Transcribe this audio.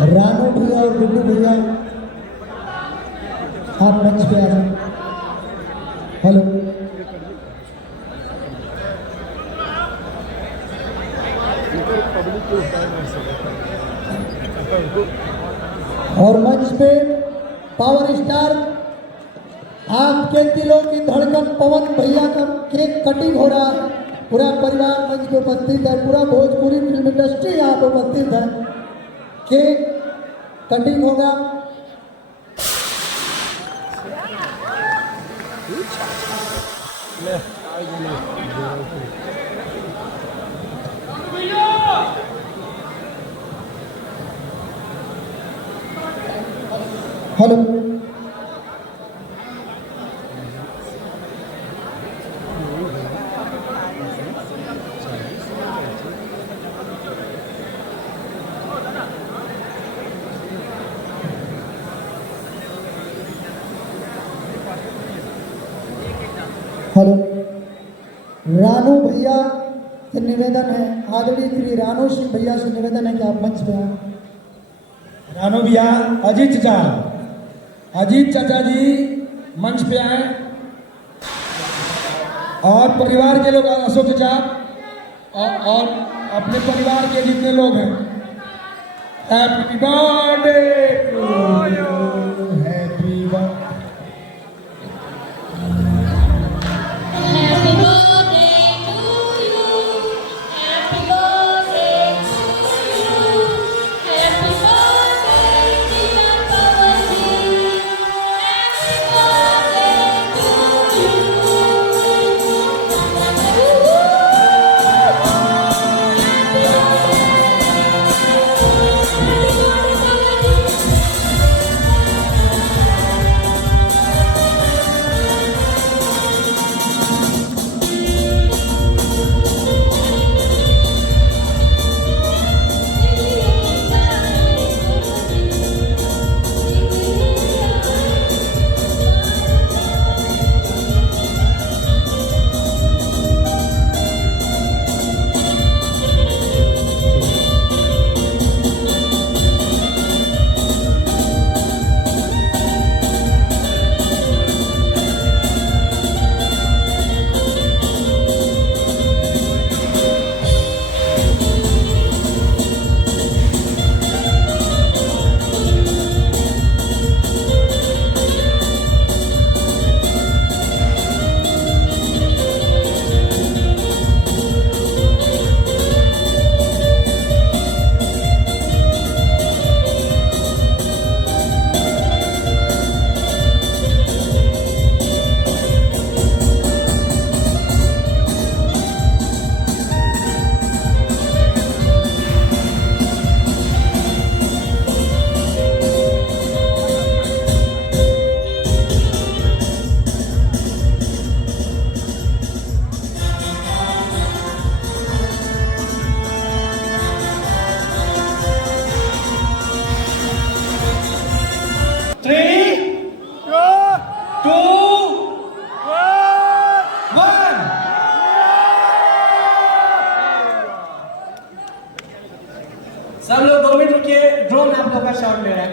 रानू भैया और गुड्डू भैया आप मंच पे आ जाए। हेलो, और मंच पे पावर स्टार आपके दिलों की धड़कन पवन भैया का केक कटिंग हो रहा है। पूरा परिवार मंच पे उपस्थित है, पूरा भोजपुरी फिल्म इंडस्ट्री यहाँ पे उपस्थित है। केक कटिंग होगा। हेलो, हेलो, रानू भैया से निवेदन है, आदरणीय श्री रानू सिंह भैया से निवेदन है कि आप मंच पे आए। रानू भैया, अजीत चाचा जी मंच पे आए और परिवार के लोग, अशोक चाचा और अपने परिवार के जितने लोग हैं, happy birthday to you, happy birthday. सब लोग 2 मिनट रुकिए, ड्रोन आप लोग का शॉट ले रहा है।